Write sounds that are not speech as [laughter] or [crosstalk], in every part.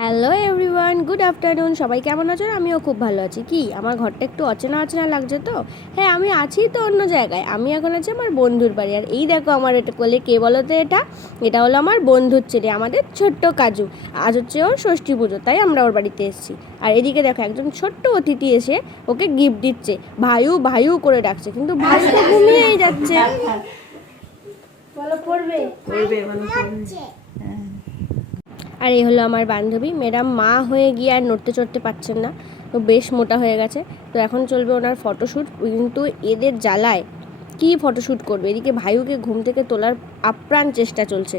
Hello everyone good afternoon. সবাই কেমন আছো? আমিও খুব ভালো আছি। কি আমার ঘরটা একটু অচেনা অচেনা লাগছে তো? হ্যাঁ আমি আছি তো অন্য জায়গায়। আমি এখন আছি আমার বন্ধুর বাড়ি। আর এই দেখো আমার এটা কোলে কে বলো তো এটা? এটা হলো আমার বন্ধুর ছেলে আমাদের ছোট্ট কাজু। আজ হচ্ছে ওর ষষ্ঠী পুজো তাই আমরা ওর বাড়িতে এসেছি। আর এদিকে দেখো একজন ছোট্ট অতিথি এসে ওকে গিফট দিচ্ছে। ভাইউ ভাইউ করে ডাকছে কিন্তু ভাই তো ঘুমিয়েই যাচ্ছে। বলো পড়বে? পড়বে ভালো পড়বে। আর এই হলো আমার বান্ধবী। ম্যাডাম মা হয়ে গিয়ে আর নড়তে চড়তে পারছেন না। তো বেশ মোটা হয়ে গেছে। তো এখন চলবে ওনার ফটোশ্যুট কিন্তু এদের জ্বালায়। কী ফটোশ্যুট করবে? এদিকে ভাইউকে ঘুম থেকে তোলার আপ্রাণ চেষ্টা চলছে।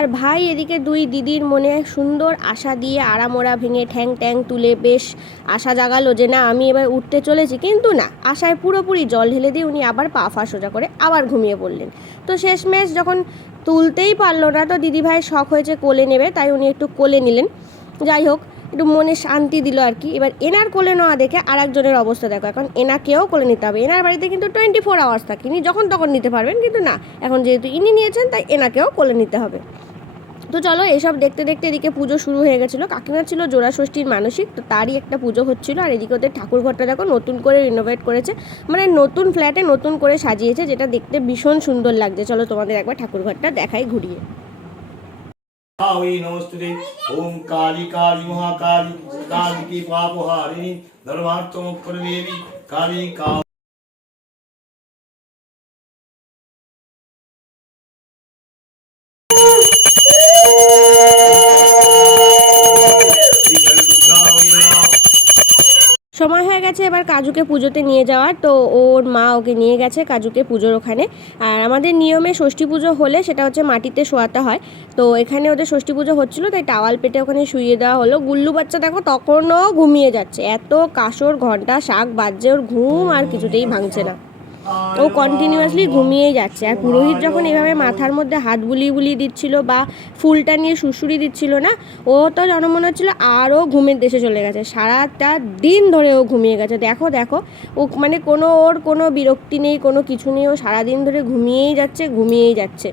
আর ভাই এদিকে দুই দিদির মনে সুন্দর আশা দিয়ে আড়ামোড়া ভেঙে ঠ্যাং ট্যাং তুলে বেশ আশা জাগালো যে না, আমি এবার উঠতে চলেছি। কিন্তু না, আশায় পুরোপুরি জল ঢেলে দিয়ে উনি আবার পা ফা সোজা করে আবার ঘুমিয়ে পড়লেন। তো শেষমেশ যখন তুলতেই পারল না, তো দিদিভাই শখ হয়েছে কোলে নেবে, তাই উনি একটু কোলে নিলেন। যাই হোক, একটু মনে শান্তি দিল আর কি। এবার এনার কোলে নেওয়া দেখে আর একজনের অবস্থা দেখো। এখন এনাকেও কোলে নিতে হবে। এনার বাড়িতে কিন্তু টোয়েন্টি ফোর আওয়ার্স থাকে। ইনি যখন তখন নিতে পারবেন। কিন্তু না, এখন যেহেতু ইনি নিয়েছেন, তাই এনাকেও কোলে নিতে হবে। তো চলো এসব দেখতে দেখতে এদিকে পুজো শুরু হয়ে গেছিল। কাকিমা ছিল জোড়া ষষ্ঠীর মানসিক, তো তারই একটা পুজো হচ্ছিল। আর এদিকে ওদের ঠাকুর ঘরটা দেখো, নতুন করে রিনোভেট করেছে। মানে নতুন ফ্ল্যাটে নতুন করে সাজিয়েছে, যেটা দেখতে ভীষণ সুন্দর লাগছে। চলো তোমাদের একবার ঠাকুর ঘরটা দেখাই ঘুরিয়ে। সময় হয়ে গেছে এবার কাজুকে পুজোতে নিয়ে যাওয়ার, তো ওর মা ওকে নিয়ে গেছে কাজুকে পুজোর ওখানে। আর আমাদের নিয়মে ষষ্ঠী পুজো হলে সেটা হচ্ছে মাটিতে শোয়াতে হয়। তো এখানে ওদের ষষ্ঠী পুজো হচ্ছিল, তাই টাওয়াল পেটে ওখানে শুয়ে দেওয়া হলো। গুল্লু বাচ্চা দেখো তখনও ঘুমিয়ে যাচ্ছে। এত কাসর, ঘণ্টা, শাক, বাজছে, ওর ঘুম আর কিছুতেই ভাঙছে না। ও কন্টিনিউয়াসলি ঘুমিয়েই যাচ্ছে। আর পুরোহিত যখন এভাবে মাথার মধ্যে হাত বুলিয়ে বুলিয়ে দিচ্ছিল বা ফুলটা নিয়ে সুসুরি দিচ্ছিল না, ও তো যেন মনে হচ্ছিল আরও ঘুমের দেশে চলে গেছে। সারাটা দিন ধরে ও ঘুমিয়ে গেছে। দেখো দেখো, ও মানে কোনো ওর কোনো বিরক্তি নেই, কোনো কিছু নেই, ও সারাদিন ধরে ঘুমিয়েই যাচ্ছে ঘুমিয়েই যাচ্ছে।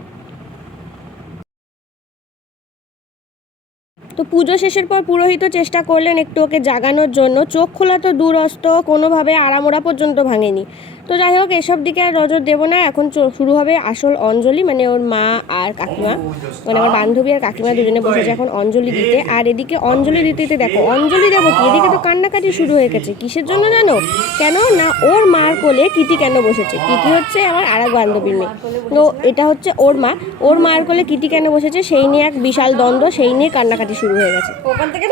তো পুজো শেষের পর পুরোহিত চেষ্টা করলেন একটু ওকে জাগানোর জন্য। চোখ খোলা তো দূরস্ত, কোনোভাবে আড়ামোড়া পর্যন্ত ভাঙেনি। তো যাই হোক, এসব দিকে আর নজর দেবো না। এখন শুরু হবে আসল অঞ্জলি মানে ওর মা আর কাকিমা। মানে আমার বান্ধবী আর কাকিমা দুজনে বসেছে এখন অঞ্জলি দিতে। আর এদিকে অঞ্জলি দিতে দিতে দেখো, অঞ্জলি দেবো কি? এদিকে তো কান্নাকাটি শুরু হয়ে গেছে। কিসের জন্য জানো? কেন? না, ওর মার কোলে কিটি কেন বসেছে? কিটি হচ্ছে আমার আর এক বান্ধবীর মেয়ে। তো এটা হচ্ছে ওর মা। ওর মার কোলে কিটি কেন বসেছে? সেই নিয়ে এক বিশাল দ্বন্দ্ব, সেই নিয়ে কান্নাকাটি শুরু হয়ে গেছে। ওখান থেকে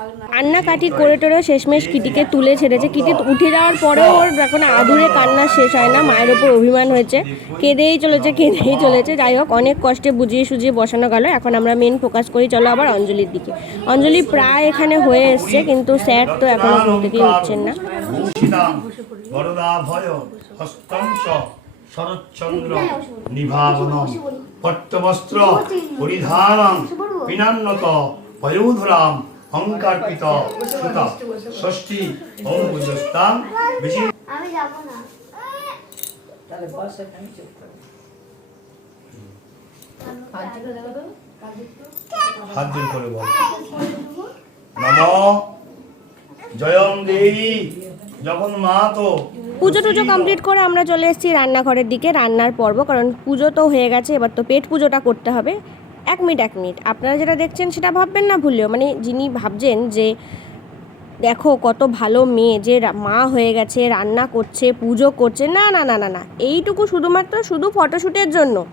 টাকা দিদি ভাই না ওইখান থেকে ভাগ না কান্নাকাটি করে টোরে শেষমেশ কিটিকে তুলে ছেড়েছে। কিটি উঠে যাওয়ার পরেও ওর এখন আদুরে কান্না শেষ হয় না, মায়ের ওপর অভিমান হয়েছে। কেঁদেই চলেছে কেঁদেই চলেছে। যাই হোক, অনেক কষ্টে বুঝিয়ে সুঝিয়ে বসানো গেল। এখন আমরা মেন ফোকাস করি, চলো আবার অঞ্জলির দিকে। অঞ্জলি প্রায় এখানে হয়ে এসছে, কিন্তু স্যার তো এখনও ঘুম থেকেই উঠছেন না। শরৎচন্দ্র পট্টবস্ত্র, পরিধানম, পিনান্নত, পয়োধরাম সুত ষষ্ঠী বেশি আমি যাব না। তাহলে বস এখানে চুপ হাত জোর করে বল। নম। জয়ম দেবী যখন মা তো পুজো টুজো কমপ্লিট করে আমরা চলে এসেছি রান্নাঘরের দিকে রান্নার পর্ব কারণ পুজো তো হয়ে গেছে এবার তো পেট পুজোটা করতে হবে। এক মিনিট এক মিনিট। আপনারা যেটা দেখছেন সেটা ভাববেন না, ভুলেও। মানে যিনি ভাবছেন যে, দেখো, কত ভালো মেয়ে যে মা হয়ে গেছে, রান্না করছে, পুজো করছে। না না না না না। এইটুকু শুধুমাত্র শুধু ফটোশ্যুটের জন্য।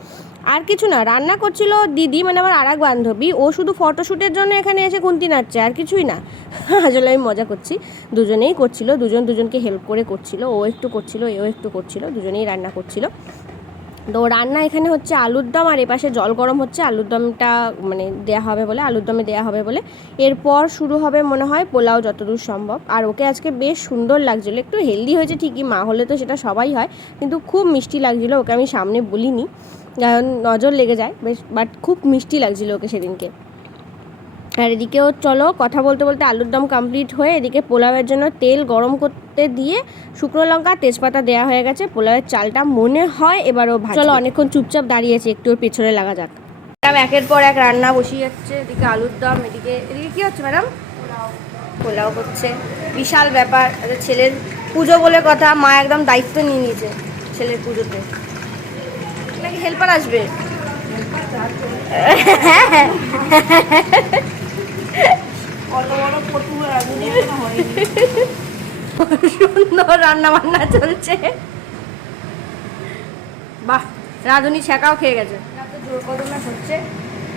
আর কিছু না। রান্না করছিল দিদি মানে আমার আর এক বান্ধবী। ও শুধু ফটোশ্যুটের জন্য এখানে এসে কুন্তি নাচছে আর কিছুই না। [laughs] আসলে আমি মজা করছি। দুজনেই করছিল, দুজন দুজনকে হেল্প করে করছিল। ও একটু করছিল, এও একটু করছিল, দুজনেই রান্না করছিল। তো রান্না এখানে হচ্ছে আলুর দম আর এপাশে জল গরম হচ্ছে। আলুর দমটা মানে দেয়া হবে বলে, আলুর দমে দেয়া হবে বলে। এরপর শুরু হবে মনে হয় পোলাও যতদূর সম্ভব। আর ওকে আজকে বেশ সুন্দর লাগছিল। একটু হেলদি হয়েছে ঠিকই, মা হলে তো সেটা সবাই হয়, কিন্তু খুব মিষ্টি লাগছিল, ওকে আমি সামনে বলিনি। কারণ নজর লেগে যায়, বেশ বাট খুব মিষ্টি লাগছিল ওকে সেদিনকে। আর এদিকেও চলো, কথা বলতে বলতে আলুর দম কমপ্লিট হয়ে এদিকে পোলাওয়ের জন্য তেল গরম করতে দিয়ে শুকনো লঙ্কা, তেজপাতা দেওয়া হয়ে গেছে। পোলাওয়ের চালটা মনে হয় এবারও চলো অনেকক্ষণ চুপচাপ দাঁড়িয়েছি, একটু পেছনে লাগা যাক। ম্যাডাম, একের পর এক রান্না বসিয়ে যাচ্ছে, এদিকে আলুর দম, এদিকে এদিকে কী হচ্ছে ম্যাডাম? পোলাও করছে। বিশাল ব্যাপার একটা ছেলের পুজো বলে কথা, মা একদম দায়িত্ব নিয়ে নিয়েছে ছেলের পুজোতে। নাকি হেল্পার আসবে? কত বড় ফটু রাঁধুনি এখনও হয়নি সুন্দর রান্না বান্না চলছে। বাহ, রাঁধুনি ছেঁকাও খেয়ে গেছে। হচ্ছে।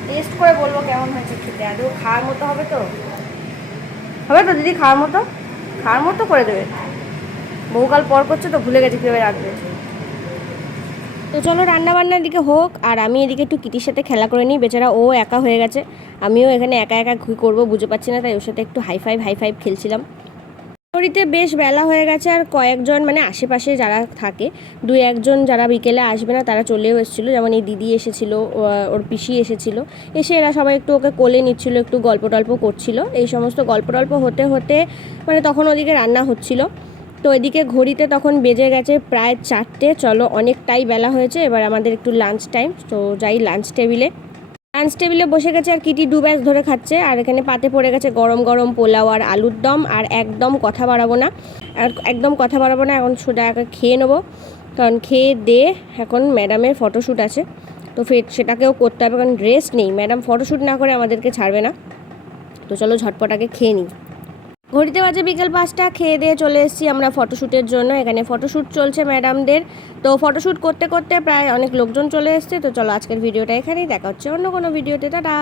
টেস্ট করে বলব কেমন হয়েছে খেতে। খাওয়ার মতো হবে তো? হবে তো দিদি, খাওয়ার মতো? খাওয়ার মতো করে দেবে। বহুকাল পর করছে তো ভুলে গেছে কীভাবে রাখবে তো চলো রান্না বান্নার দিকে হোক, আর আমি এদিকে একটু কিটির সাথে খেলা করে নিই। বেচারা ও একা হয়ে গেছে, আমিও এখানে একা একা ঘুই করব বুঝে পারছি না, তাই ওর সাথে একটু হাই ফাইভ হাই ফাইভ খেলছিলাম। ঘড়িতে বেশ বেলা হয়ে গেছে, আর কয়েকজন মানে আশেপাশে যারা থাকে, দুই একজন যারা বিকেলে আসবে না, তারা চলেও এসেছিল। যেমন এই দিদি এসেছিল ওর পিসি এসেছিল। এসে এরা সবাই একটু ওকে কোলে নিচ্ছিল, একটু গল্প টল্প করছিল। এই সমস্ত গল্প টল্প হতে হতে মানে তখন ওদিকে রান্না হচ্ছিল। তো এদিকে ঘড়িতে তখন বেজে গেছে প্রায় চারটে। চলো, অনেকটাই বেলা হয়েছে, এবার আমাদের একটু লাঞ্চ টাইম তো যাই লাঞ্চ টেবিলে লাঞ্চ টেবিলে বসে গেছে আর কিটি দু ব্যাচ ধরে খাচ্ছে, আর এখানে পাতে পড়ে গেছে গরম গরম পোলাও আর আলুর দম, আর একদম কথা বাড়াবো না। আর একদম কথা বাড়াবো না, এখন সোজা একা খেয়ে নেব। কারণ খেয়ে দে এখন ম্যাডামের ফটোশ্যুট আছে, তো ফের সেটাকেও করতে হবে, কারণ রেস্ট নেই। ম্যাডাম ফটোশ্যুট না করে আমাদেরকে ছাড়বে না। তো চলো ঝটপট আগে খেয়ে নিই। ঘড়িতে বাজে বিকেল পাঁচটা, খেয়ে দিয়ে চলে এসেছি আমরা ফটোশ্যুটের জন্য। এখানে ফটোশ্যুট চলছে ম্যাডামদের। তো ফটোশ্যুট করতে করতে প্রায় অনেক লোকজন চলে এসছে। তো চলো আজকের ভিডিওটা এখানেই। দেখা হচ্ছে অন্য কোনো ভিডিওতে। টাটা!